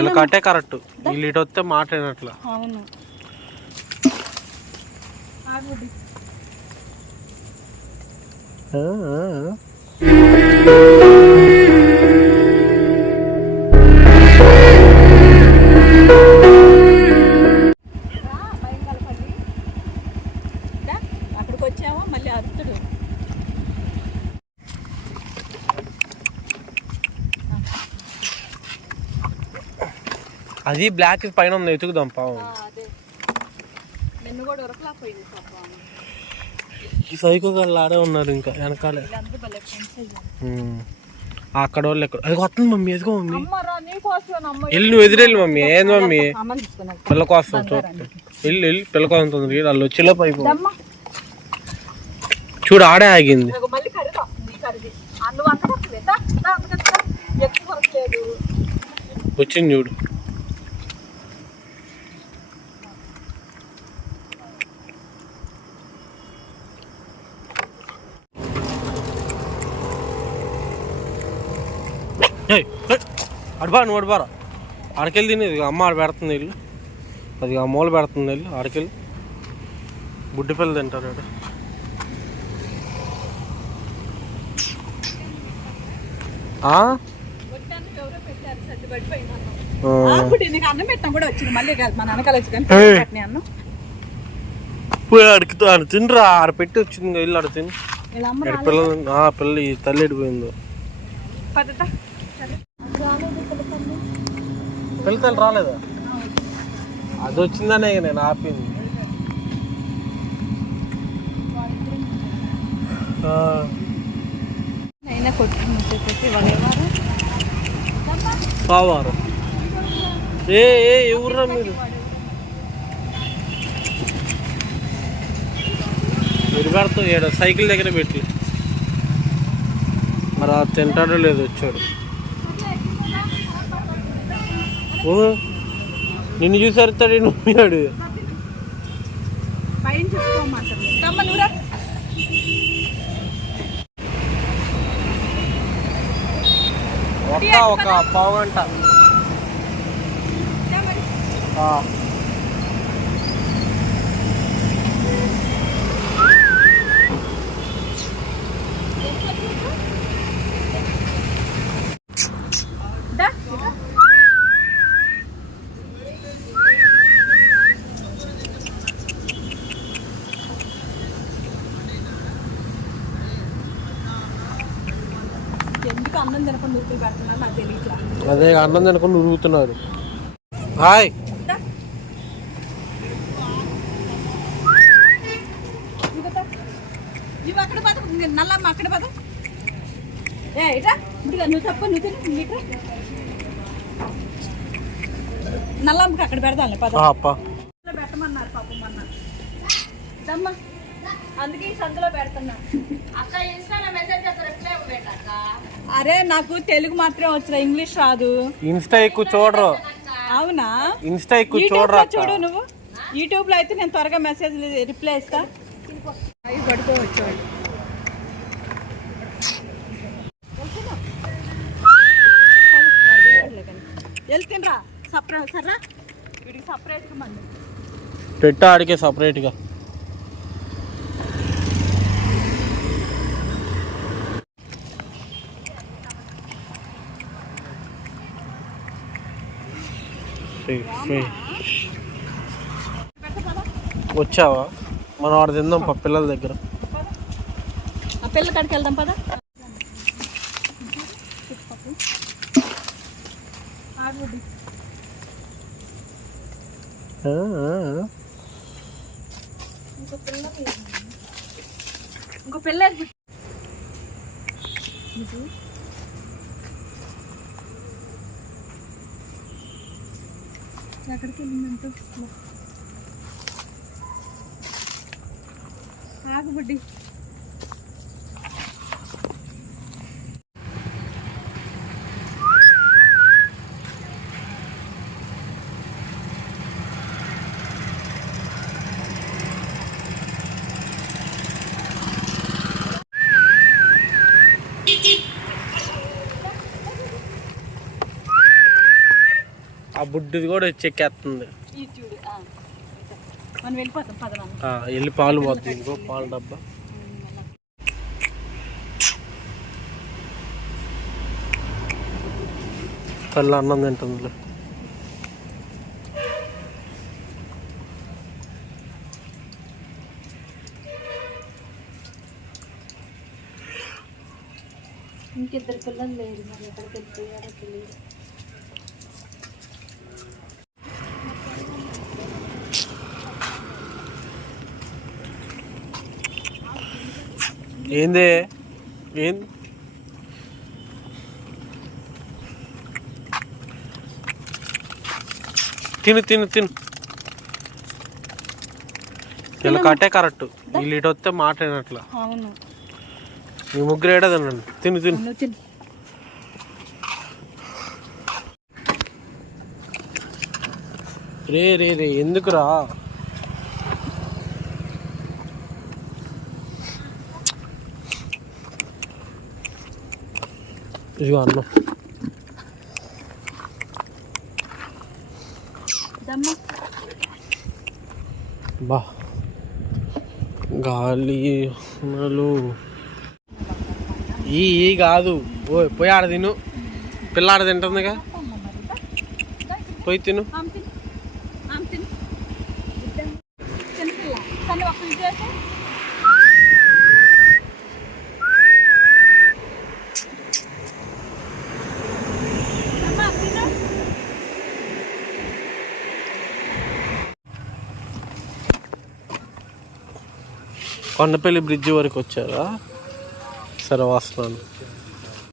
ఇలా కట్టే కరెక్ట్. వీళ్ళు ఇటు వస్తే మాట్లాడినట్ల. అవును. అది బ్లాక్ పైన ఉంది ఎతుకుదాం పాపం ఈ సైకో ఆడే ఉన్నారు ఇంకా వెనకాలే. అక్కడ వాళ్ళు ఎక్కడ అది వస్తుంది మమ్మీ ఎదుగో మమ్మీ. వెళ్ళి నువ్వు ఎదురెళ్ళి మమ్మీ. ఏంది మమ్మీ? పిల్ల కోసం చూడు. వెళ్ళి వెళ్ళి పిల్ల కోసం తొందరగా వెళ్ళి. అయిపో అమ్మ చూడు ఆడే ఆగింది. ఇదిగో మళ్ళీ కర్రీ వస్తుంది కర్రీ నువ్వు అంత లేదా ఎక్కువ వరకలేదు వచ్చింది చూడు అడుబా నువ్వు అడుబారా ఆడకెళ్ళి తిని ఇది అమ్మ ఆడ పెడుతుంది వీళ్ళు అది ఆ మూల పెడుతుంది వీళ్ళు ఆడకెళ్ళి. బుడ్డి పిల్ల తింటారు పడిపోయింది అన్నం పెట్టినా కూడా వచ్చింది. మళ్ళీ వచ్చి కానీ అన్నం. ఆడ తినరా? ఆడ పెట్టి వచ్చింది ఇల్లు ఆడ తిని. ఎక్కడ పిల్ల తల్లి ఎడిపోయిందో పద్ధత పిల్ల తల్లి రాలేదా? అది వచ్చిందనే నేను ఆపింది. కావారు. ఏ ఏ ఎవరురా మీరు? మీరు పెడతా ఏడ సైకిల్ దగ్గర పెట్టి. మరి తింటాడో లేదో వచ్చాడు ఓ నిన్ను చూసి అరుతాడు నువ్వు ఒక పావు గంట. అన్నం తినకుండా నాకు తెలియట్లా అదే అన్నం తినకుండా ఉరుగుతున్నాడు హాయ్. ఇవి అక్కడ పద. నల్లమ్మ అక్కడ పద. ఏ ఇటా ఇదిగో నువ్వు తప్ప నువ్వు తిను ఇట్రా నల్లమ్మకి అక్కడ పెడదాంలే పద. పెట్టమన్నారు పాపం మొన్న. దమ్మ అందుకే ఈ సందులో పెడుతున్నా. అక్క ఇన్స్టాలో మెసేజ్ చేస్తే రిప్లై ఇవ్వబెట్ట అక్క అరే నాకు తెలుగు మాత్రమే వచ్చిన ఇంగ్లీష్ రాదు. ఇన్స్టా ఎక్కువ చూడరు. అవునా? ఇన్స్టా ఎక్కువ చూడరు చూడు నువ్వు. యూట్యూబ్లో అయితే నేను త్వరగా మెసేజ్ రిప్లై ఇస్తా. అవి పడుకోవచ్చు. వెళ్తుండ్రా సపరేట్ సర్రా? వీడికి సపరేట్గా మంది. పెట్టు ఆడికే సపరేట్గా. వచ్చావా? మనం ఆడ తిందాం పా పిల్లల దగ్గర. ఆ పిల్ల కాడికి వెళ్దాం పదా. ఇంకో పిల్ల లేదు. ఇంకో పిల్ల ఎదుగు. ఇది. ఎక్కడికి వెళ్ళిందంటే ఆగుబడ్డి ఆ బుడ్డిది కూడా వచ్చి ఎక్కేస్తుంది ఆ, వెళ్ళి పాలు పోతుంది ఇంకో పాలు డబ్బా. తల్లి అన్నం తింటుంది ఇంకిద్దరు పిల్లలు లేరు మరి ఎక్కడికి వెళ్ళిపోయారో తెలియదు. ఏంది? ఏం? తిను తిను తిను. వీళ్ళ కట్టే కరెక్ట్. వీళ్ళు ఇటు వస్తే మాట అయినట్ల మీ ముగ్గురు ఏడా తినండి? తిను. తిను తిను. రే రే రే ఎందుకురా? ఇదిగో అన్నం బా గాలి ఈ ఈ కాదు. ఓ పోయి ఆడ తిను. పిల్ల ఆడ తింటుందిగా. పోయి తిను ఆమె తిను ఇద్దరు చిన్నపిల్ల కానీ ఒక్కరు చేసి అమ్మ తిను కొండపల్లి బ్రిడ్జి వరకు వచ్చారా? సరే వస్తున్నాను.